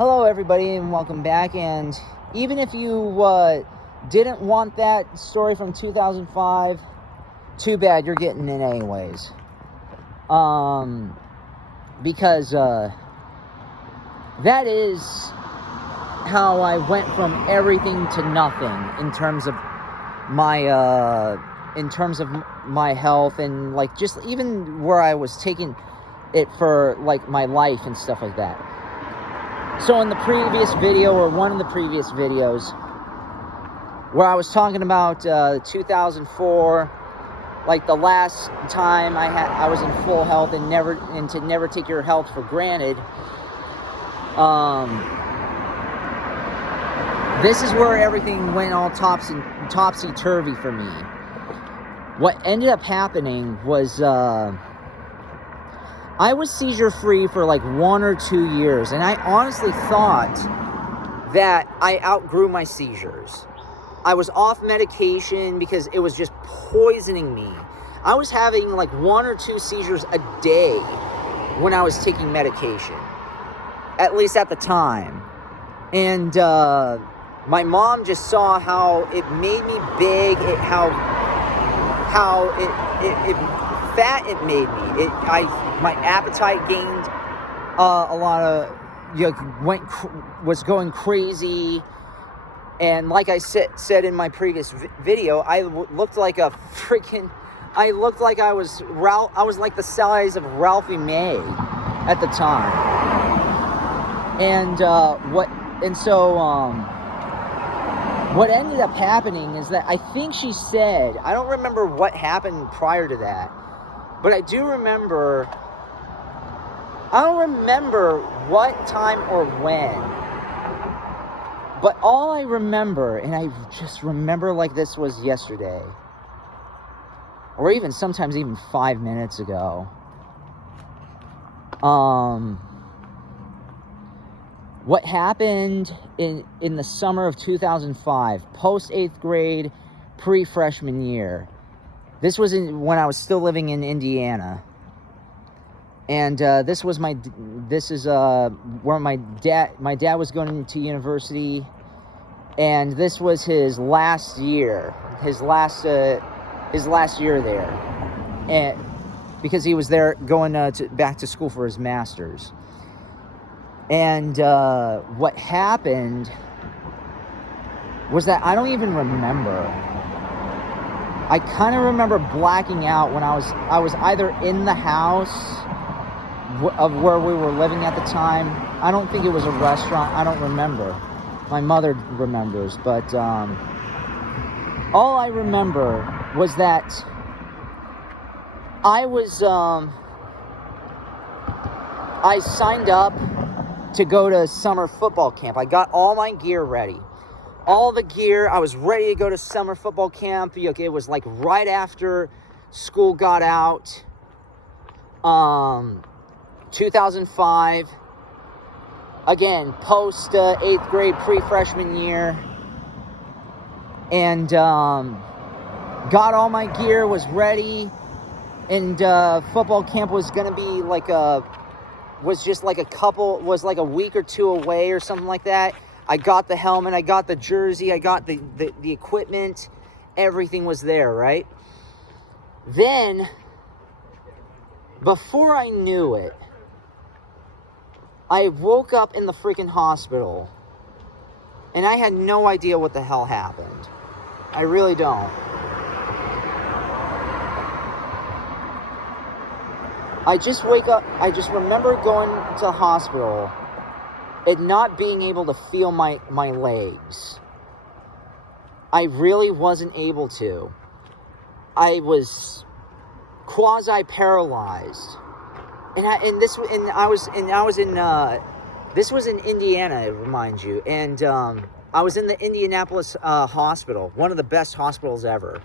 Hello everybody and welcome back. And even if you didn't want that story from 2005, too bad, you're getting it anyways. Because that is how I went from everything to nothing in terms of my health, and like just even where I was taking it for like my life and stuff like that. So in the previous video, or one of the previous videos, where I was talking about 2004, like the last time I was in full health, and to never take your health for granted. This is where everything went all topsy-turvy for me. What ended up happening was I was seizure-free for like 1 or 2 years, and I honestly thought that I outgrew my seizures. I was off medication because it was just poisoning me. I was having like 1 or 2 seizures a day when I was taking medication, at least at the time. And my mom just saw how it made me big, how fat it made me. My appetite gained a lot of, was going crazy. And like I said in my previous video, I looked like I was like the size of Ralphie May at the time. And what ended up happening is that I think she said, I don't remember what happened prior to that, but I don't remember what time or when, but all I remember, and I just remember like this was yesterday, or even sometimes even 5 minutes ago, what happened in the summer of 2005, post 8th grade, pre-freshman year. This was when I was still living in Indiana. And this is where my dad was going to university, and this was his last year, his last year there, and because he was there going back to school for his master's. And what happened was that I don't even remember. I kind of remember blacking out when I was either in the house of where we were living at the time. I don't think it was a restaurant. I don't remember. My mother remembers. But all I remember was that I signed up to go to summer football camp. I got all my gear ready. All the gear. I was ready to go to summer football camp. It was like right after school got out. 2005. Again, post 8th grade, pre-freshman year. And got all my gear, was ready. And football camp was going to be like was like a week or two away or something like that. I got the helmet, I got the jersey, I got the equipment. Everything was there, right? Then, before I knew it, I woke up in the freaking hospital, and I had no idea what the hell happened. I really don't. I just remember going to the hospital and not being able to feel my legs. I really wasn't able to. I was quasi-paralyzed. This was in Indiana, remind you. And I was in the Indianapolis hospital, one of the best hospitals ever.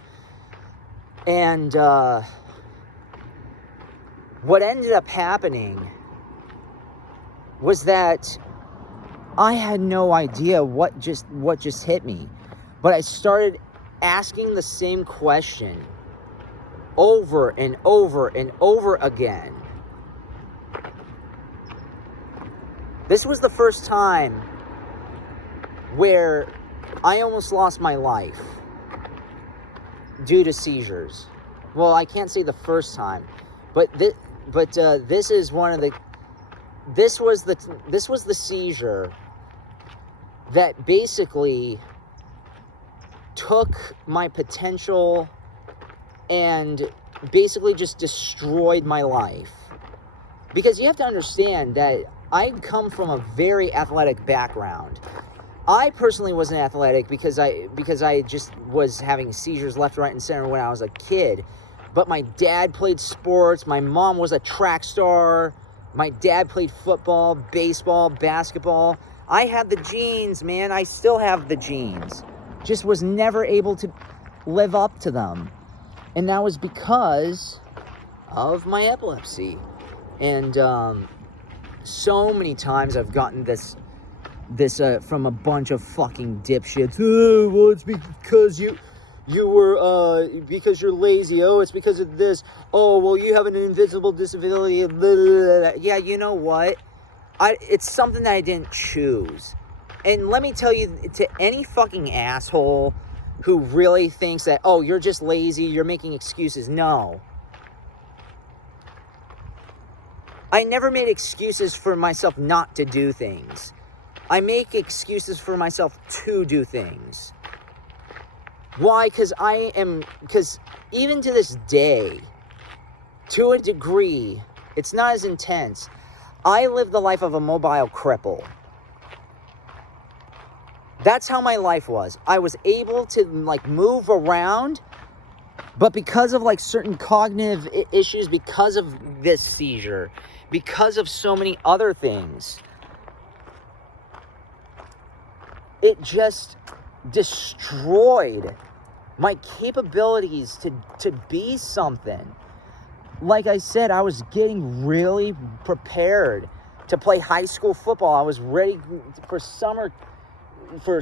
And what ended up happening was that I had no idea what just hit me. But I started asking the same question over and over and over again. This was the first time where I almost lost my life due to seizures. Well, I can't say the first time, but this is one of the. This was the seizure that basically took my potential and basically just destroyed my life. Because you have to understand that I come from a very athletic background. I personally wasn't athletic because I just was having seizures left, right, and center when I was a kid. But my dad played sports. My mom was a track star. My dad played football, baseball, basketball. I had the genes, man. I still have the genes. Just was never able to live up to them. And that was because of my epilepsy. And so many times I've gotten this from a bunch of fucking dipshits. Oh, well, it's because you were because you're lazy. Oh, it's because of this. Oh, well, you have an invisible disability. Blah, blah, blah. Yeah, you know what? It's something that I didn't choose. And let me tell you, to any fucking asshole who really thinks that, oh, you're just lazy, you're making excuses. No. I never made excuses for myself not to do things. I make excuses for myself to do things. Why? Because even to this day, to a degree, it's not as intense. I live the life of a mobile cripple. That's how my life was. I was able to, like, move around, but because of, like, certain cognitive issues, because of this seizure, because of so many other things, it just destroyed my capabilities to be something. Like I said, I was getting really prepared to play high school football. I was ready for summer, for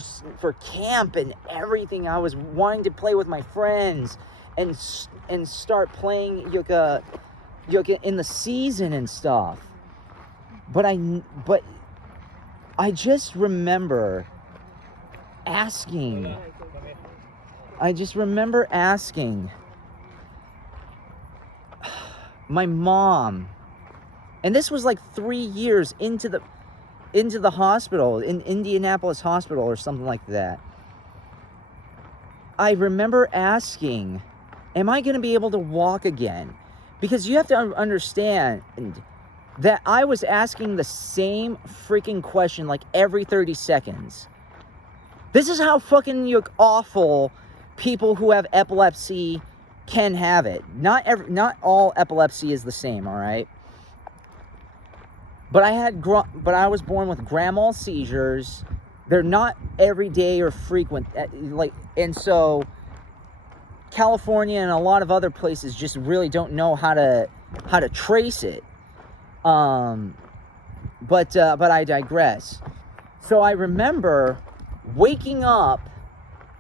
camp and everything. I was wanting to play with my friends and start playing yoga in the season and stuff. But I just remember asking. My mom, and this was like 3 years into the hospital, in Indianapolis Hospital or something like that. I remember asking, am I going to be able to walk again? Because you have to understand that I was asking the same freaking question like every 30 seconds. This is how fucking awful people who have epilepsy can have it. Not all epilepsy is the same, all right? But I was born with grand mal seizures. They're not everyday or frequent, and so California and a lot of other places just really don't know how to trace it. But I digress. So I remember waking up,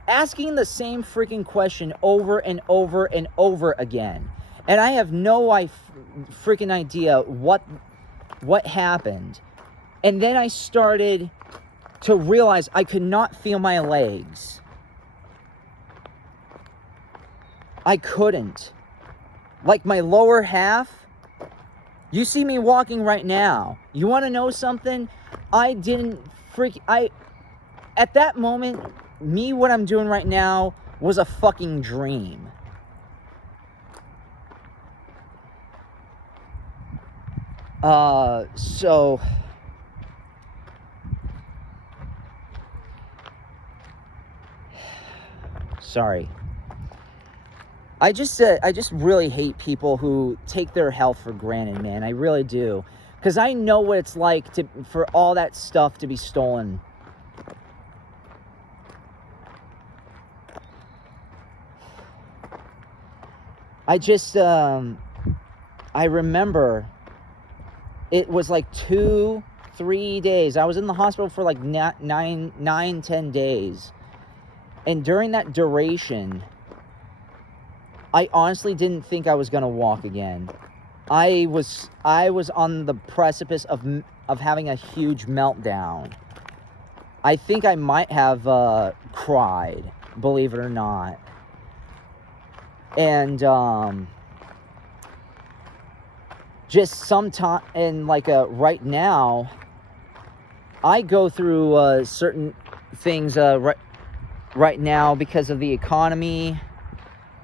asking the same freaking question over and over and over again. And I have no freaking idea what happened. And then I started to realize I could not feel my legs. I couldn't. Like my lower half. You see me walking right now. You want to know something? At that moment, what I'm doing right now was a fucking dream. So sorry. I just really hate people who take their health for granted, man. I really do. Because I know what it's like for all that stuff to be stolen. I remember it was like 2-3 days. I was in the hospital for like 9-10 days. And during that duration, I honestly didn't think I was going to walk again. I was on the precipice of of having a huge meltdown. I think I might have cried, believe it or not. And just sometime, and like right now, I go through certain things right now because of the economy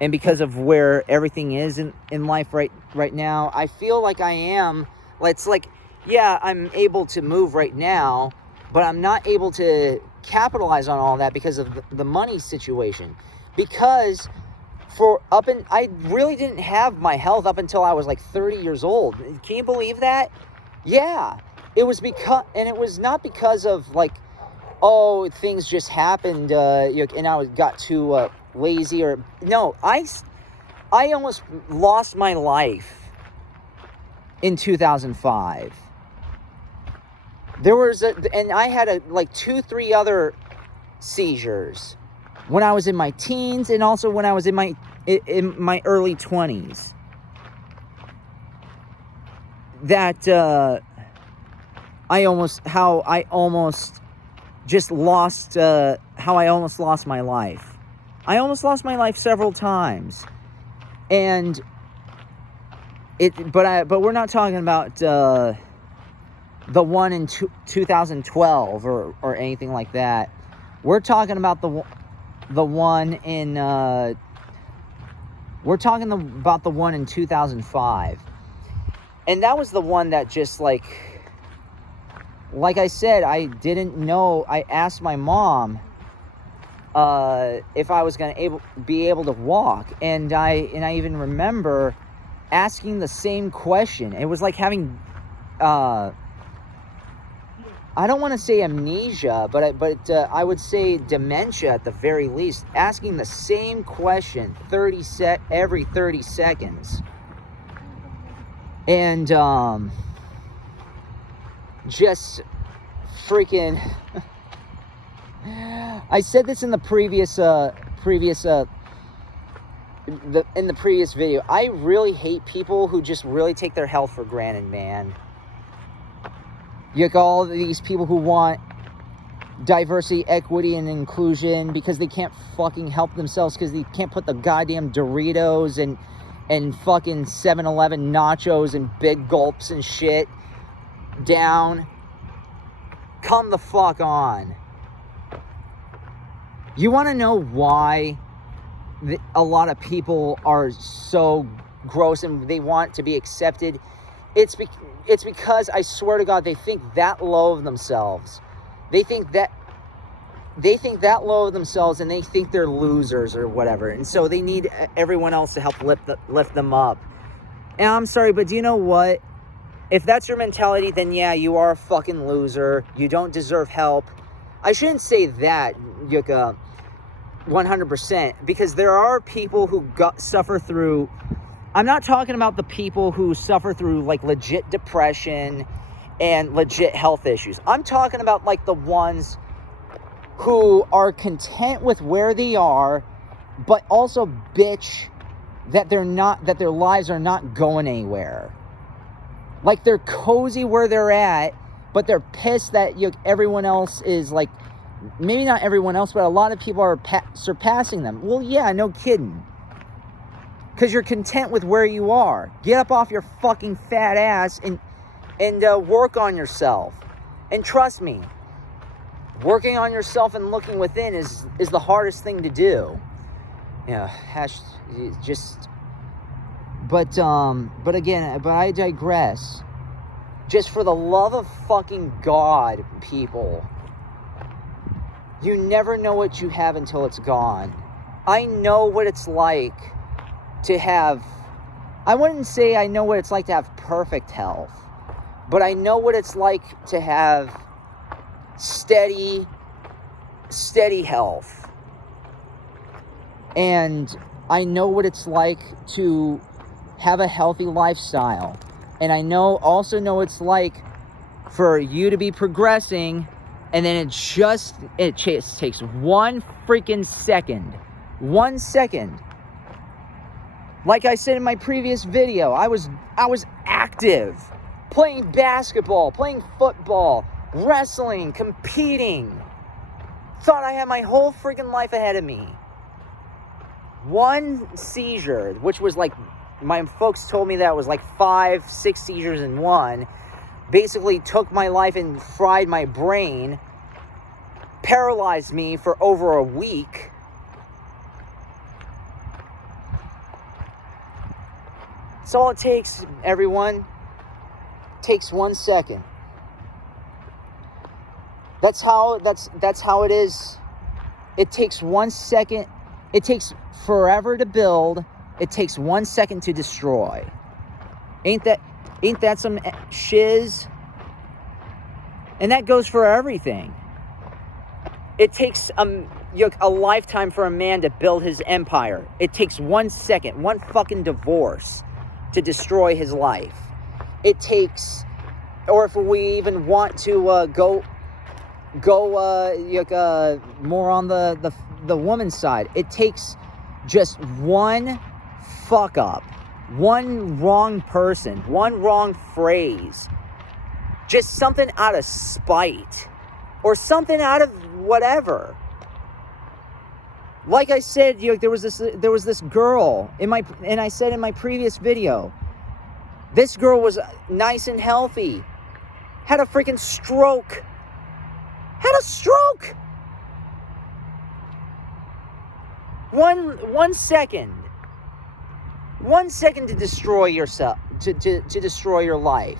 and because of where everything is in life right now. I feel like I am, it's like, yeah, I'm able to move right now, but I'm not able to capitalize on all that because of the money situation. Because I really didn't have my health up until I was like 30 years old. Can you believe that? Yeah. It was not because of like, oh, things just happened, and I got too lazy, or no. I almost lost my life in 2005. There was and I had like 2-3 other seizures when I was in my teens, and also when I was in my early 20s. That I almost lost my life. I almost lost my life several times, and but we're not talking about the one in 2012 or anything like that. We're talking about the one in we're talking about the one in 2005, and that was the one that just like I said, I didn't know. I asked my mom if I was going to be able to walk, and I even remember asking the same question. It was like having I don't want to say amnesia, but I would say dementia at the very least. Asking the same question every 30 seconds, and just freaking. I said this in the previous video. I really hate people who just really take their health for granted, man. You got all these people who want diversity, equity, and inclusion because they can't fucking help themselves, because they can't put the goddamn Doritos and fucking 7-Eleven nachos and big gulps and shit down. Come the fuck on. You want to know why a lot of people are so gross and they want to be accepted? It's because, I swear to God, they think that low of themselves. They think that low of themselves, and they think they're losers or whatever. And so they need everyone else to help lift them up. And I'm sorry, but do you know what? If that's your mentality, then yeah, you are a fucking loser. You don't deserve help. I shouldn't say that, Yuka, 100%, because there are people who suffer through. I'm not talking about the people who suffer through like legit depression and legit health issues. I'm talking about like the ones who are content with where they are, but also bitch that their lives are not going anywhere. Like they're cozy where they're at, but they're pissed that everyone else is like, maybe not everyone else, but a lot of people are surpassing them. Well, yeah, no kidding. Because you're content with where you are. Get up off your fucking fat ass and work on yourself. And trust me, working on yourself and looking within is the hardest thing to do. Yeah, But I digress. Just for the love of fucking God, people. You never know what you have until it's gone. I know what it's like to have, I wouldn't say I know what it's like to have perfect health, but I know what it's like to have steady health. And I know what it's like to have a healthy lifestyle. And I also know what it's like for you to be progressing, and then it just takes one freaking second. 1 second. Like I said in my previous video, I was active. playing basketball, playing football, wrestling, competing. Thought I had my whole freaking life ahead of me. One seizure, which was like, my folks told me that was like 5, 6 seizures in one, basically took my life and fried my brain, paralyzed me for over a week. That's all it takes, everyone. It takes 1 second. That's how it is. It takes 1 second. It takes forever to build. It takes 1 second to destroy. Ain't that some shiz? And that goes for everything. It takes a lifetime for a man to build his empire. It takes 1 second, one fucking divorce to destroy his life. It takes, or if we even want to go more on the woman's side, it takes just one fuck up, one wrong person, one wrong phrase, just something out of spite or something out of whatever. Like I said, there was this girl and I said in my previous video, this girl was nice and healthy, had a freaking stroke. Had a stroke. One second. 1 second to destroy yourself, to destroy your life.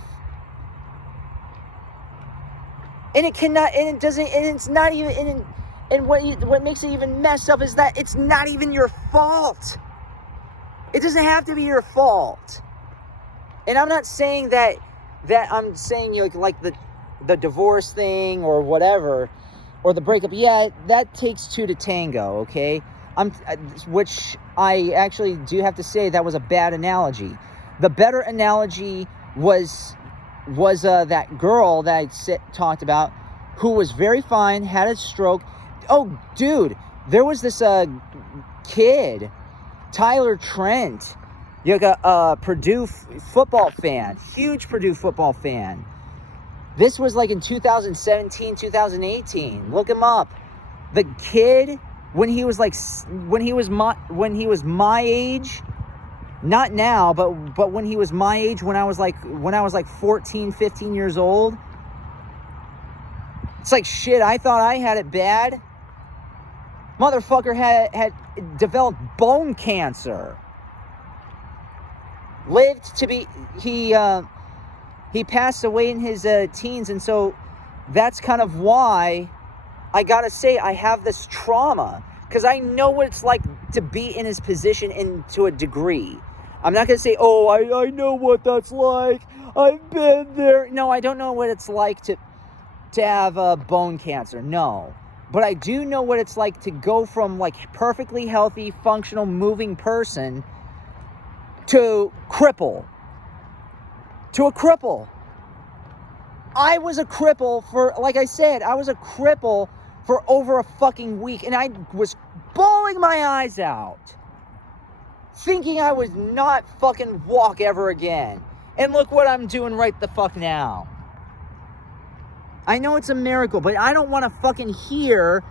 And it cannot, and it doesn't, and it's not even, and what makes it even messed up is that it's not even your fault. It doesn't have to be your fault. And I'm not saying that I'm saying like the divorce thing or whatever, or the breakup. Yeah, that takes two to tango, okay? Which I actually do have to say that was a bad analogy. The better analogy was that girl that I talked about, who was very fine, had a stroke. Oh, dude, there was this kid, Tyler Trent, Purdue football fan, huge Purdue football fan. This was like in 2017, 2018. Look him up. The kid, when he was my age, not now, but when he was my age, when I was like 14, 15 years old, it's like, shit, I thought I had it bad. Motherfucker had developed bone cancer. Lived to be, he passed away in his teens, and so that's kind of why I gotta say I have this trauma, because I know what it's like to be in his position, and to a degree. I'm not gonna say, oh, I know what that's like, I've been there. No, I don't know what it's like to have bone cancer, no. But I do know what it's like to go from like perfectly healthy, functional, moving person to cripple. To a cripple. I was a cripple for, like I said, I was a cripple for over a fucking week, and I was bawling my eyes out, thinking I would not fucking walk ever again. And look what I'm doing right the fuck now. I know it's a miracle, but I don't want to fucking hear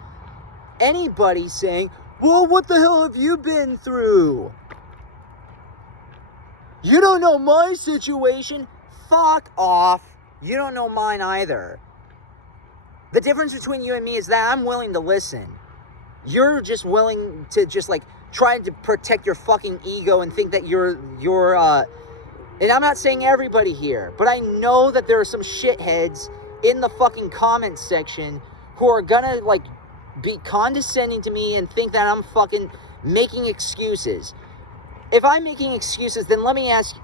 anybody saying, well, what the hell have you been through? You don't know my situation. Fuck off. You don't know mine either. The difference between you and me is that I'm willing to listen. You're just willing to just like try to protect your fucking ego and think that you're and I'm not saying everybody here, but I know that there are some shitheads in the fucking comments section who are gonna like be condescending to me and think that I'm fucking making excuses. If I'm making excuses, then let me ask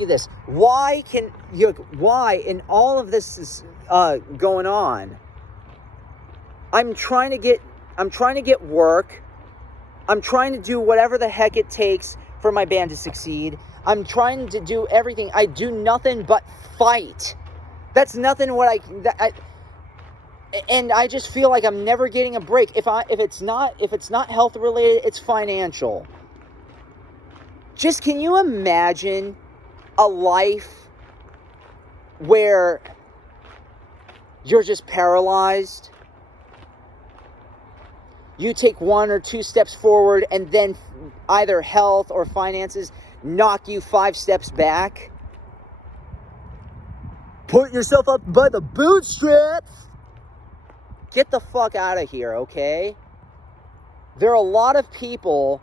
you this: why in all of this is going on? I'm trying to get work. I'm trying to do whatever the heck it takes for my band to succeed. I'm trying to do everything. I do nothing but fight. That's nothing and I just feel like I'm never getting a break. If it's not health related, it's financial. Just, can you imagine a life where you're just paralyzed. You take 1 or 2 steps forward and then either health or finances knock you 5 steps back. Put yourself up by the bootstraps. Get the fuck out of here, okay? There are a lot of people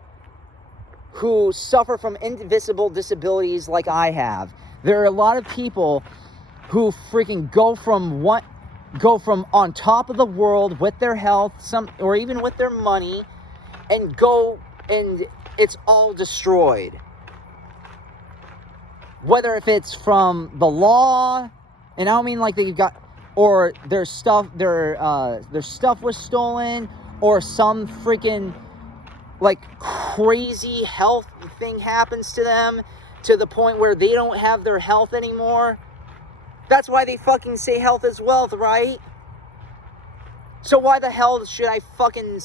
who suffer from invisible disabilities like I have. There are a lot of people who freaking go from on top of the world with their health, or even with their money, and it's all destroyed. Whether if it's from the law, and I don't mean like they've got, or their stuff was stolen, or some freaking like crazy health thing happens to them to the point where they don't have their health anymore. That's why they fucking say health is wealth, right? So why the hell should I fucking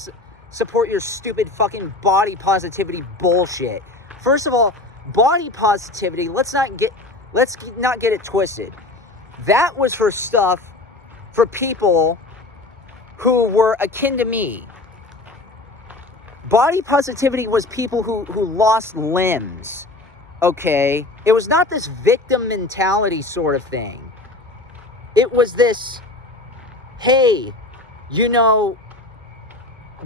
support your stupid fucking body positivity bullshit? First of all, body positivity, let's not get it twisted. That was for people who were akin to me. Body positivity was people who lost limbs, okay? It was not this victim mentality sort of thing. It was this, hey,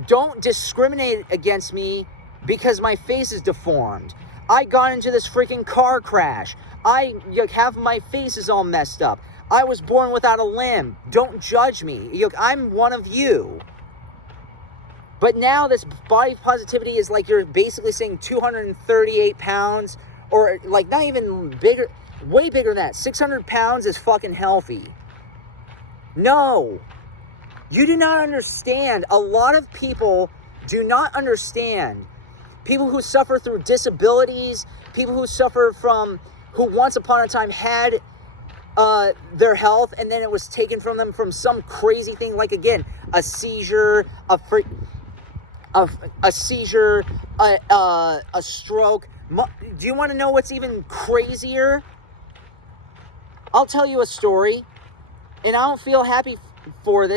don't discriminate against me because my face is deformed. I got into this freaking car crash. Half of my face is all messed up. I was born without a limb. Don't judge me. I'm one of you. But now this body positivity is like you're basically saying 238 pounds, or like not even bigger, way bigger than that. 600 pounds is fucking healthy. No. You do not understand. A lot of people do not understand. People who suffer through disabilities, people who suffer from, who once upon a time had their health and then it was taken from them from some crazy thing, like again, a seizure, a seizure, a stroke. Do you want to know what's even crazier? I'll tell you a story, and I don't feel happy for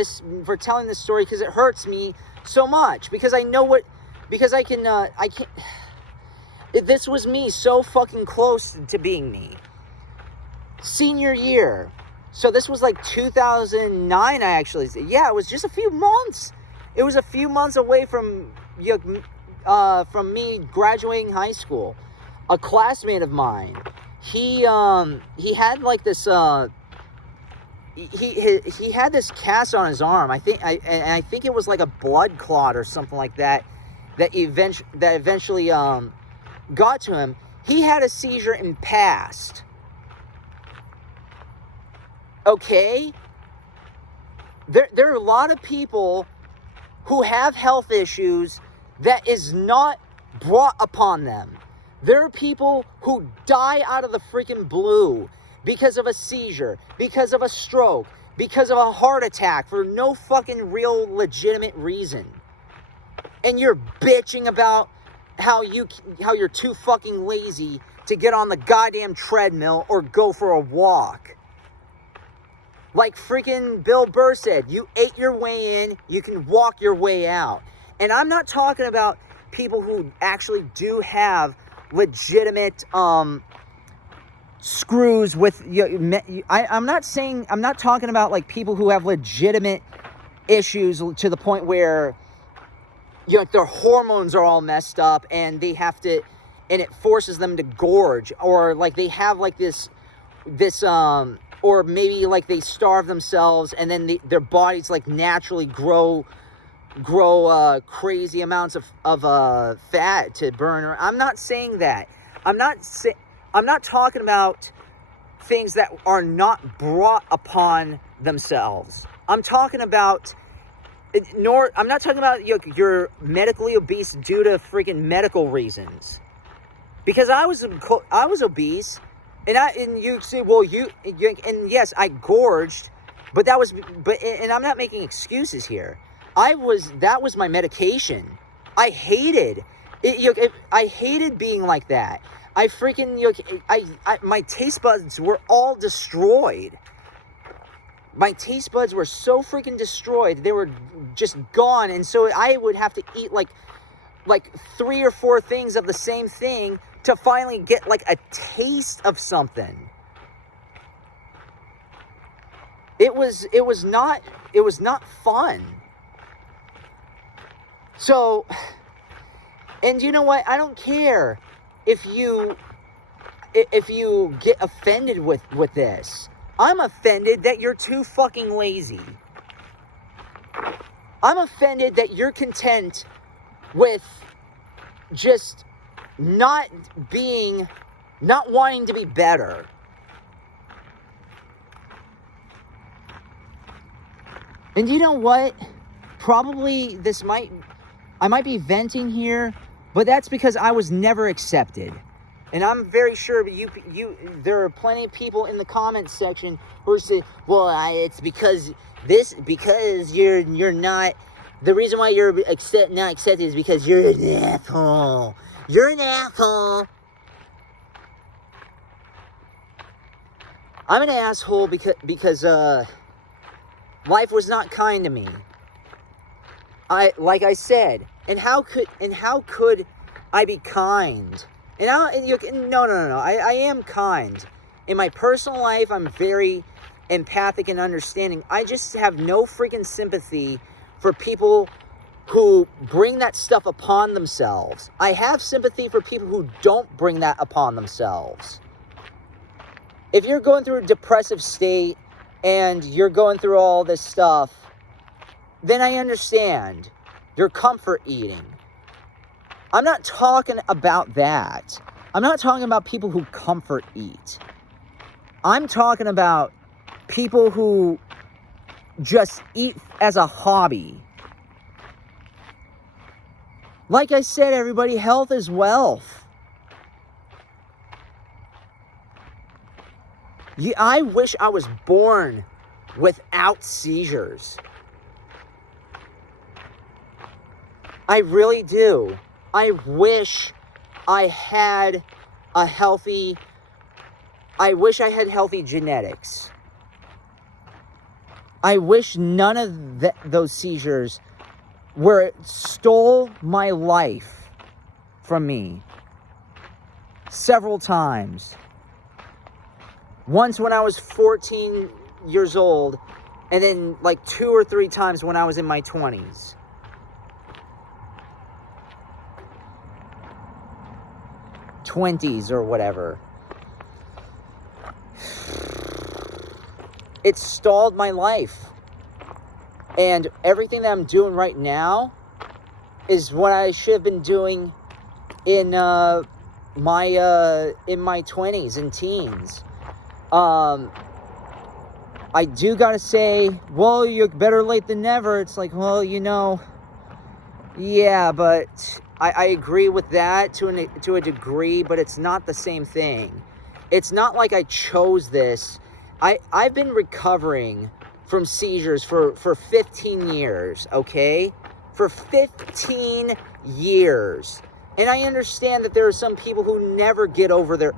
telling this story because it hurts me so much, because I know because I can't, this was me so fucking close to being me. Senior year. So this was like 2009, it was just a few months. It was a few months away from me graduating high school. A classmate of mine, he had like this he had this cast on his arm. I think it was like a blood clot or something like that eventually got to him. He had a seizure and passed. Okay? There are a lot of people who have health issues that is not brought upon them. There are people who die out of the freaking blue because of a seizure, because of a stroke, because of a heart attack for no fucking real legitimate reason. And you're bitching about how you're too fucking lazy to get on the goddamn treadmill or go for a walk. Like freaking Bill Burr said, you ate your way in, you can walk your way out. And I'm not talking about people who actually do have legitimate screws with I'm not talking about like people who have legitimate issues to the point where their hormones are all messed up and they have to, and it forces them to gorge, or like they have like this or maybe like they starve themselves and then their bodies like naturally grow crazy amounts of fat to burn. I'm not saying that. I'm not talking about things that are not brought upon themselves. I'm talking about I'm not talking about you're medically obese due to freaking medical reasons. Because I was obese, and you say, well, and yes, I gorged, but and I'm not making excuses here. That was my medication. I hated it. I hated being like that. my taste buds were all destroyed. My taste buds were so freaking destroyed. They were just gone. And so I would have to eat like 3 or 4 things of the same thing to finally get like a taste of something. It was not fun. So, and you know what? I don't care if you get offended with this. I'm offended that you're too fucking lazy. I'm offended that you're content with just not wanting to be better. And you know what? Probably I might be venting here, but that's because I was never accepted. And I'm very sure there are plenty of people in the comments section who say, well, it's because you're not, the reason why you're not accepted is because you're an asshole. You're an asshole. I'm an asshole because life was not kind to me. Like I said, and how could I be kind? No. I am kind. In my personal life, I'm very empathic and understanding. I just have no freaking sympathy for people who bring that stuff upon themselves. I have sympathy for people who don't bring that upon themselves. If you're going through a depressive state and you're going through all this stuff, then I understand. You're comfort eating. I'm not talking about that. I'm not talking about people who comfort eat. I'm talking about people who just eat as a hobby. Like I said, everybody, health is wealth. I wish I was born without seizures. I really do. I wish I had healthy genetics. I wish none of those seizures stole my life from me several times. Once when I was 14 years old, and then like 2 or 3 times when I was in my 20s. Or whatever. It stalled my life. And everything that I'm doing right now is what I should have been doing in my 20s and teens. I do gotta say, well, you're better late than never. It's like, well, yeah, but I agree with that to a degree, but it's not the same thing. It's not like I chose this. I've been recovering from seizures for 15 years, okay? For 15 years. And I understand that there are some people who never get over their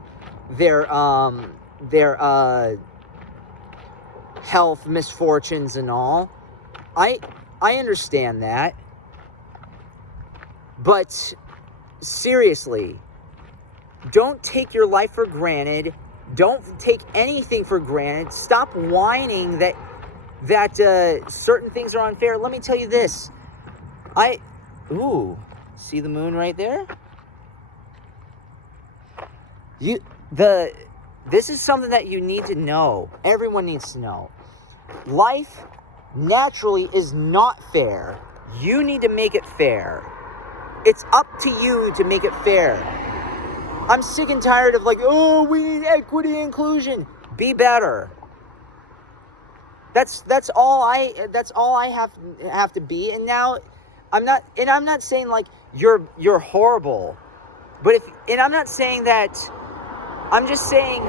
health misfortunes and all. I understand that. But seriously, don't take your life for granted. Don't take anything for granted. Stop whining that certain things are unfair. Let me tell you this. See the moon right there? This is something that you need to know. Everyone needs to know. Life naturally is not fair. You need to make it fair. It's up to you to make it fair. I'm sick and tired of we need equity and inclusion. Be better. That's all I have to be. And now I'm not saying you're horrible. But I'm not saying that. I'm just saying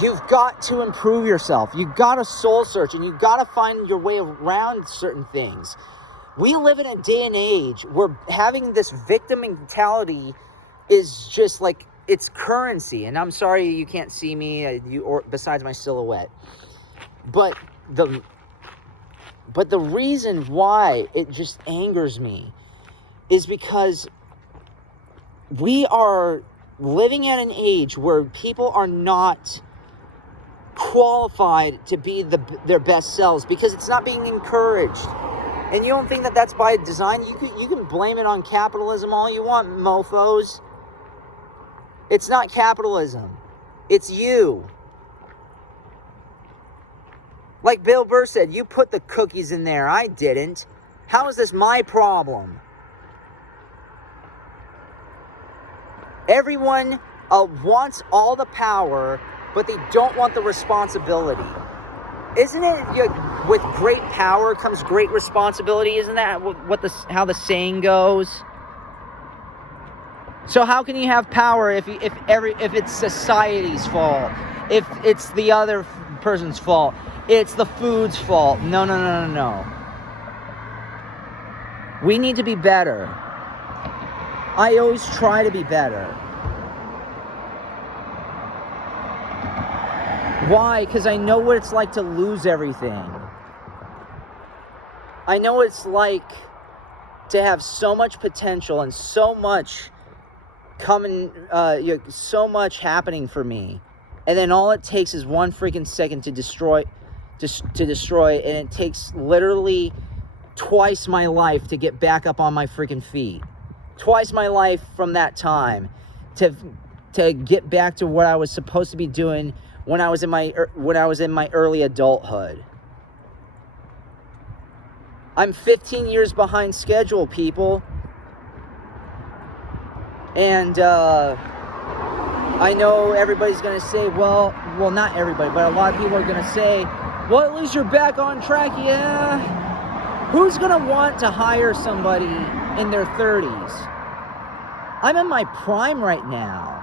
you've got to improve yourself. You've got to soul search, and you've got to find your way around certain things. We live in a day and age where having this victim mentality is just like, it's currency. And I'm sorry you can't see me, or besides my silhouette. But the reason why it just angers me is because we are living at an age where people are not qualified to be their best selves because it's not being encouraged. And you don't think that that's by design? You can blame it on capitalism all you want, mofos. It's not capitalism. It's you. Like Bill Burr said, you put the cookies in there. I didn't. How is this my problem? Everyone wants all the power, but they don't want the responsibility. Isn't it, with great power comes great responsibility? Isn't that how the saying goes? So how can you have power if it's society's fault? If it's the other person's fault? It's the food's fault? No. We need to be better. I always try to be better. Why? Because I know what it's like to lose everything. I know what it's like to have so much potential and so much so much happening for me, and then all it takes is one freaking second to destroy, and it takes literally twice my life to get back up on my freaking feet. Twice my life from that time to get back to what I was supposed to be doing when I was in my early adulthood. I'm 15 years behind schedule, people. And I know everybody's going to say, well, not everybody, but a lot of people are going to say, well, at least you're back on track. Yeah. Who's going to want to hire somebody in their 30s? I'm in my prime right now.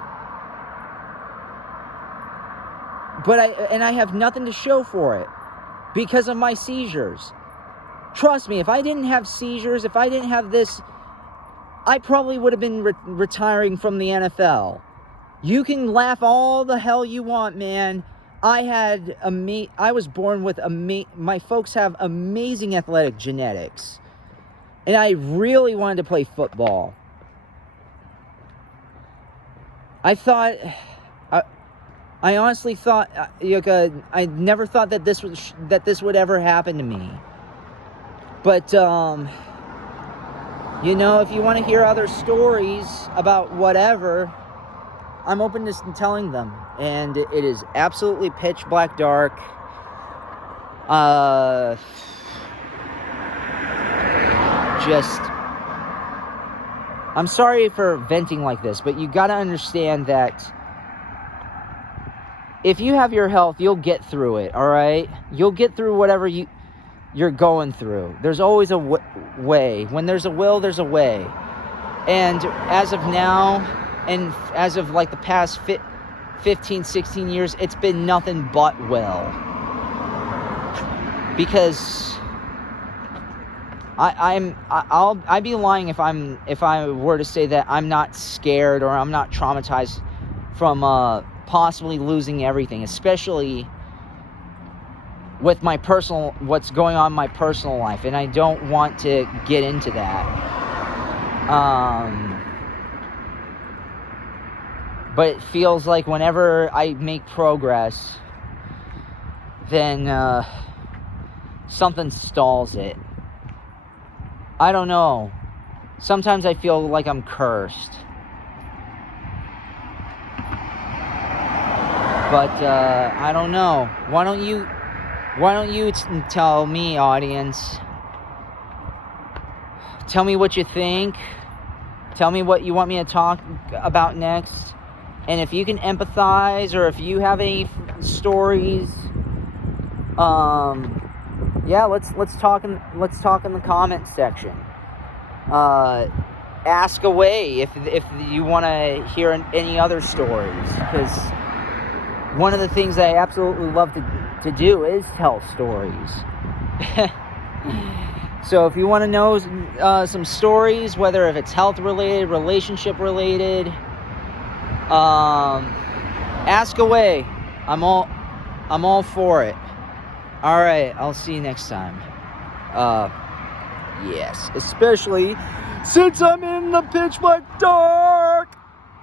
But I have nothing to show for it because of my seizures. Trust me, if I didn't have seizures, if I didn't have this, I probably would have been retiring from the NFL. You can laugh all the hell you want, man. I was born with my folks have amazing athletic genetics. And I really wanted to play football. I honestly thought, I never thought that this would ever happen to me. But, if you want to hear other stories about whatever, I'm open to telling them. And it is absolutely pitch black dark. I'm sorry for venting like this, but you got to understand that if you have your health, you'll get through it, all right? You'll get through whatever you're going through. There's always a way. When there's a will, there's a way. And as of now, and as of like the past 15, 16 years, it's been nothing but will. Because I'd be lying if I were to say that I'm not scared or I'm not traumatized from possibly losing everything, especially with what's going on in my personal life, and I don't want to get into that. But it feels like whenever I make progress, then something stalls it. I don't know. Sometimes I feel like I'm cursed. But I don't know. Why don't you tell me, audience? Tell me what you think. Tell me what you want me to talk about next. And if you can empathize, or if you have any stories, let's talk in the comments section. Ask away if you want to hear any other stories, because one of the things I absolutely love to do is tell stories. So if you want to know some stories, whether if it's health related, relationship related, Ask away. I'm all for it. All right, I'll see you next time. Yes, especially since I'm in the pitch black dark.